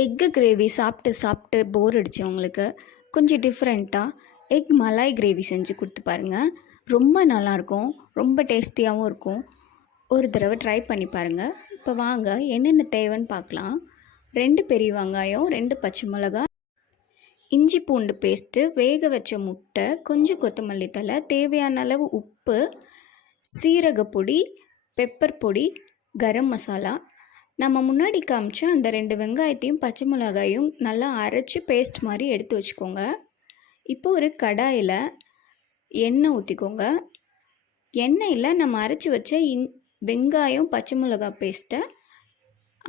Egg gravy சாப்பிட்டு சாப்பிட்டு போர் அடித்தவங்களுக்கு கொஞ்சம் டிஃப்ரெண்ட்டாக எக் மலாய் கிரேவி செஞ்சு கொடுத்து பாருங்கள். ரொம்ப நல்லாயிருக்கும், ரொம்ப டேஸ்டியாகவும் இருக்கும். ஒரு தடவை ட்ரை பண்ணி பாருங்கள். இப்போ வாங்க என்னென்ன தேவைன்னு பார்க்கலாம். 2 பெரிய வெங்காயம், 2 பச்சை மிளகா, இஞ்சி பூண்டு பேஸ்ட்டு, வேக வச்ச முட்டை, கொஞ்சம் கொத்தமல்லி தழை, தேவையான அளவு உப்பு, சீரகப்பொடி, பெப்பர் பொடி, கரம் மசாலா. நம்ம முன்னாடி காமிச்ச அந்த 2 வெங்காயத்தையும் பச்சை மிளகாயும் நல்லா அரைச்சி பேஸ்ட் மாதிரி எடுத்து வச்சுக்கோங்க. இப்போ ஒரு கடாயில் எண்ணெய் ஊற்றிக்கோங்க. எண்ணெயில் நம்ம அரைச்சி வச்ச வெங்காயம் பச்சை மிளகாய் பேஸ்ட்டை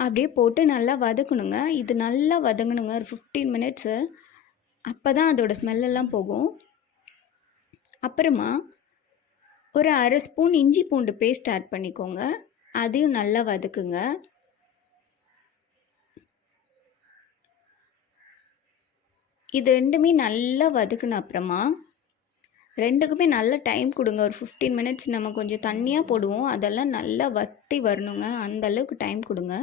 அப்படியே போட்டு நல்லா வதக்கணுங்க. இது நல்லா வதங்கணுங்க, ஒரு 15 மினிட்ஸு. அப்போ தான் அதோடய ஸ்மெல்லெல்லாம் போகும். அப்புறமா ஒரு அரை ஸ்பூன் இஞ்சி பூண்டு பேஸ்ட் ஆட் பண்ணிக்கோங்க. அதையும் நல்லா வதக்குங்க. இது ரெண்டுமே நல்லா வதக்குன அப்புறமா ரெண்டுக்குமே நல்ல டைம் கொடுங்க. ஒரு 15 மினிட்ஸ். நம்ம கொஞ்சம் தண்ணியாக போடுவோம், அதெல்லாம் நல்லா வற்றி வரணுங்க. அந்த அளவுக்கு டைம் கொடுங்க.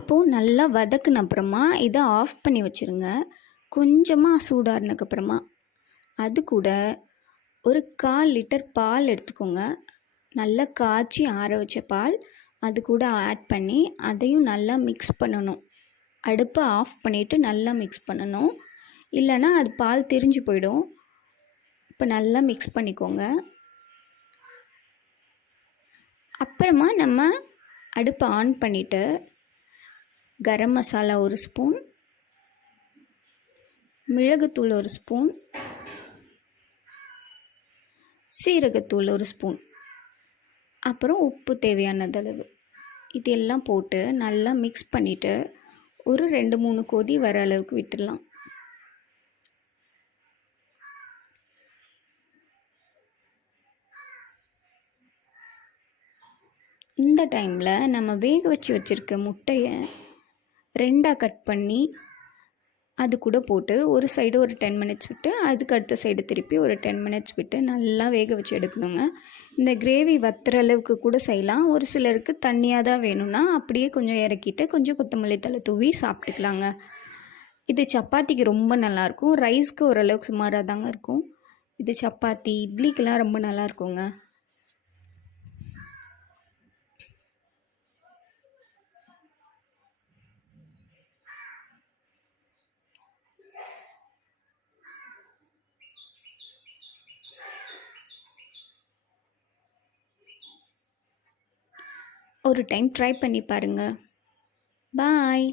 இப்போது நல்லா வதக்குன அப்புறமா இதை ஆஃப் பண்ணி வச்சுருங்க. கொஞ்சமாக சூடாறினதுக்கப்புறமா அது கூட ஒரு 1/4 லிட்டர் பால் எடுத்துக்கோங்க. நல்லா காய்ச்சி ஆற வச்ச பால் அது கூட ஆட் பண்ணி அதையும் நல்லா மிக்ஸ் பண்ணணும். அடுப்பை ஆஃப் பண்ணிவிட்டு நல்லா மிக்ஸ் பண்ணணும், இல்லைன்னா அது பால் திரிஞ்சு போயிடும். இப்போ நல்லா மிக்ஸ் பண்ணிக்கோங்க. அப்புறமா நம்ம அடுப்பை ஆன் பண்ணிவிட்டு கரம் மசாலா 1 ஸ்பூன், மிளகுத்தூள் 1 ஸ்பூன், சீரகத்தூள் 1 ஸ்பூன், அப்புறம் உப்பு தேவையானது அளவு, இதெல்லாம் போட்டு நல்லா மிக்ஸ் பண்ணிவிட்டு ஒரு 2-3 கொதி வர அளவுக்கு விட்டுடலாம். இந்த டைமில் நம்ம வேக வச்சுருக்க முட்டையை 2ஆக கட் பண்ணி அது கூட போட்டு ஒரு சைடு ஒரு 10 மினிட்ஸ் விட்டு அதுக்கு அடுத்த சைடு திருப்பி ஒரு 10 மினிட்ஸ் விட்டு நல்லா வேக வச்சு எடுக்கணுங்க. இந்த கிரேவி வத்துற அளவுக்கு கூட செய்யலாம். ஒரு சிலருக்கு தண்ணியாக தான் வேணும்னா அப்படியே கொஞ்சம் இறக்கிட்டு கொஞ்சம் கொத்தமல்லி தழை தூவி சாப்பிட்டுக்கலாங்க. இது சப்பாத்திக்கு ரொம்ப நல்லாயிருக்கும். ரைஸ்க்கு ஓரளவுக்கு சுமாராக தாங்க இருக்கும். இது சப்பாத்தி, இட்லிக்கெலாம் ரொம்ப நல்லாயிருக்குங்க. ஒரு டைம் ட்ரை பண்ணி பாருங்கள். பாய்.